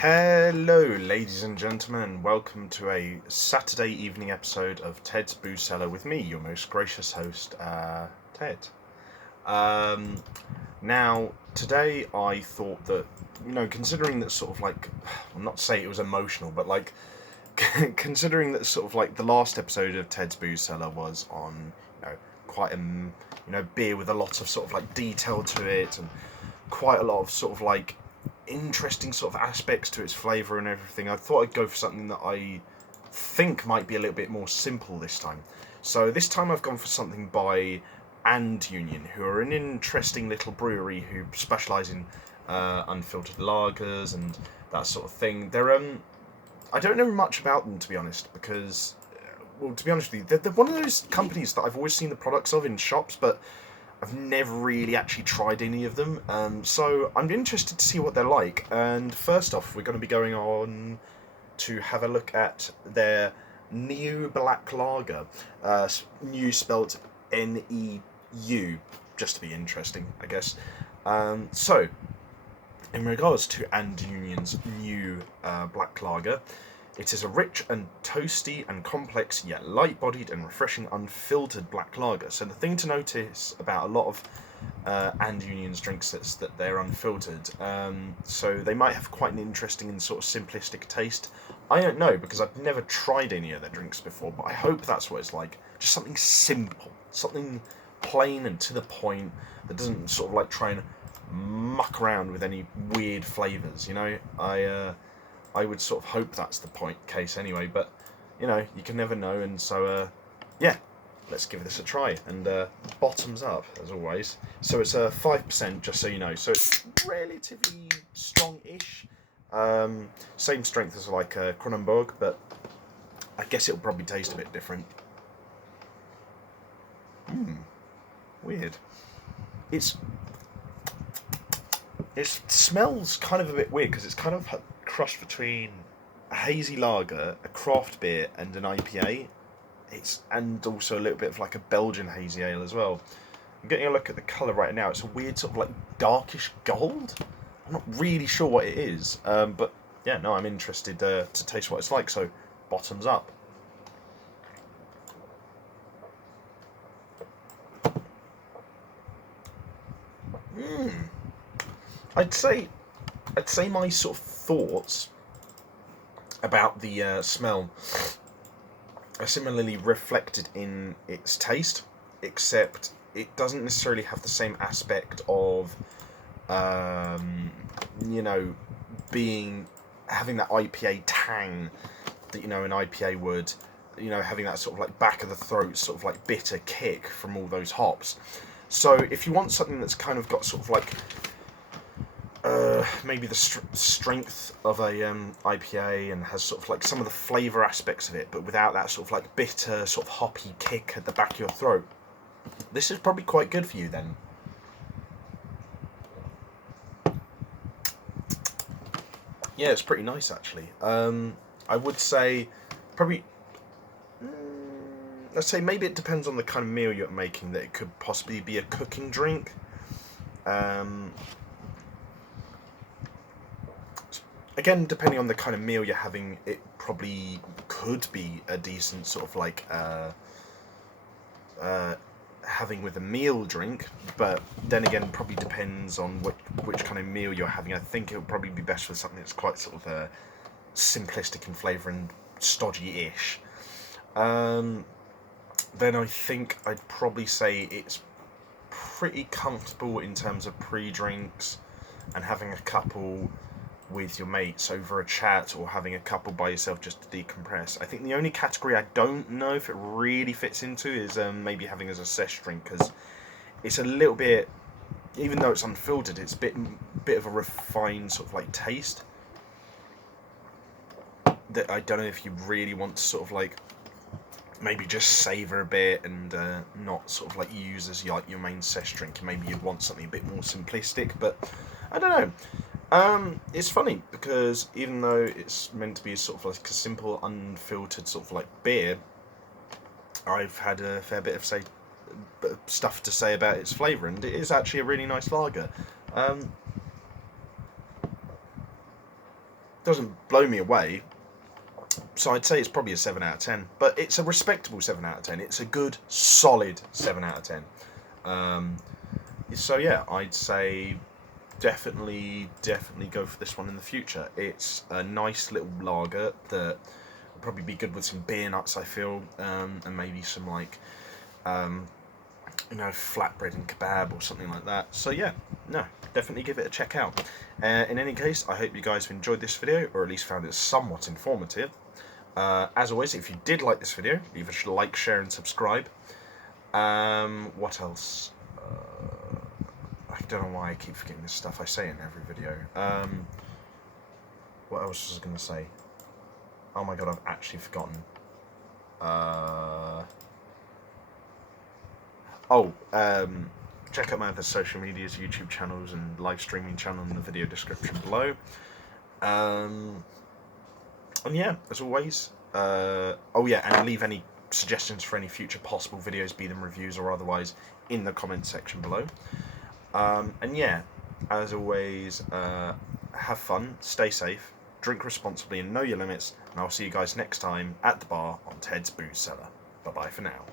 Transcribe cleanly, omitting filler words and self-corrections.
Hello, ladies and gentlemen. Welcome to a Saturday evening episode of Ted's Cellar with me, your most gracious host, Ted. Um, Now, today I thought that, considering that sort of like, well, not to say it was emotional, but like, considering that sort of like the last episode of Ted's Booze Cellar was on, quite a, beer with a lot of sort of like detail to it and quite a lot of sort of like interesting sort of aspects to its flavour and everything. I thought I'd go for something that I think might be a little bit more simple this time. So this time I've gone for something by And Union, who are an interesting little brewery who specialise in unfiltered lagers and that sort of thing. I don't know much about them, to be honest, because well, to be honest with you, they're one of those companies that I've always seen the products of in shops, but I've never really actually tried any of them, so I'm interested to see what they're like. And first off, we're going to be going on to have a look at their Neu Black Lager. New spelt Neu, just to be interesting, I guess. So, in regards to And Union's Neu Black Lager, it is a rich and toasty and complex yet light-bodied and refreshing unfiltered black lager. So the thing to notice about a lot of And Union's drinks is that they're unfiltered. So they might have quite an interesting and sort of simplistic taste. I don't know because I've never tried any of their drinks before, but I hope that's what it's like. Just something simple, something plain and to the point that doesn't sort of like try and muck around with any weird flavours. I would sort of hope that's the case anyway, but you can never know, and so yeah, let's give this a try. And bottoms up as always. So it's 5%, just so you know. So it's relatively strong-ish. Same strength as like Kronenbourg, but I guess it'll probably taste a bit different. Weird. It smells kind of a bit weird because it's kind of crushed between a hazy lager, a craft beer, and an IPA. And also a little bit of like a Belgian hazy ale as well. I'm getting a look at the colour right now. It's a weird sort of like darkish gold. I'm not really sure what it is, but yeah, no, I'm interested to taste what it's like. So, bottoms up. I'd say my sort of thoughts about the smell are similarly reflected in its taste, except it doesn't necessarily have the same aspect of, having that IPA tang that an IPA would, having that sort of like back of the throat sort of like bitter kick from all those hops. So if you want something that's kind of got sort of like maybe the strength of a IPA and has sort of like some of the flavour aspects of it, but without that sort of like bitter, sort of hoppy kick at the back of your throat, this is probably quite good for you then. Yeah, it's pretty nice actually. I would say probably, let's say maybe it depends on the kind of meal you're making, that it could possibly be a cooking drink. Again, depending on the kind of meal you're having, it probably could be a decent sort of like having with a meal drink, but then again, probably depends on which kind of meal you're having. I think it would probably be best with something that's quite sort of simplistic in flavour and stodgy-ish. Then I think I'd probably say it's pretty comfortable in terms of pre-drinks and having a couple with your mates over a chat, or having a couple by yourself just to decompress. I think the only category I don't know if it really fits into is maybe having as a sesh drink, because it's a little bit, even though it's unfiltered, it's a bit of a refined sort of like taste that I don't know if you really want to sort of like maybe just savour a bit and not sort of like use as your main sesh drink. Maybe you'd want something a bit more simplistic, but I don't know. It's funny because even though it's meant to be sort of like a simple, unfiltered sort of like beer, I've had a fair bit of stuff to say about its flavour, and it is actually a really nice lager. Doesn't blow me away. So I'd say it's probably a 7 out of 10. But it's a respectable 7 out of 10. It's a good, solid 7 out of 10. So yeah, I'd say definitely go for this one in the future. It's a nice little lager that will probably be good with some beer nuts, I feel, and maybe some like flatbread and kebab or something like that. So yeah, no, definitely give it a check out. In any case, I hope you guys have enjoyed this video, or at least found it somewhat informative. As always, if you did like this video, leave a like, share and subscribe. What else? I don't know why I keep forgetting this stuff. I say it in every video. What else was I going to say? Oh my god, I've actually forgotten. Check out my other social medias, YouTube channels and live streaming channel in the video description below. And yeah, as always, and leave any suggestions for any future possible videos, be them reviews or otherwise, in the comments section below. And yeah, as always, have fun, stay safe, drink responsibly and know your limits, and I'll see you guys next time at the bar on Ted's Booze Cellar. Bye bye for now.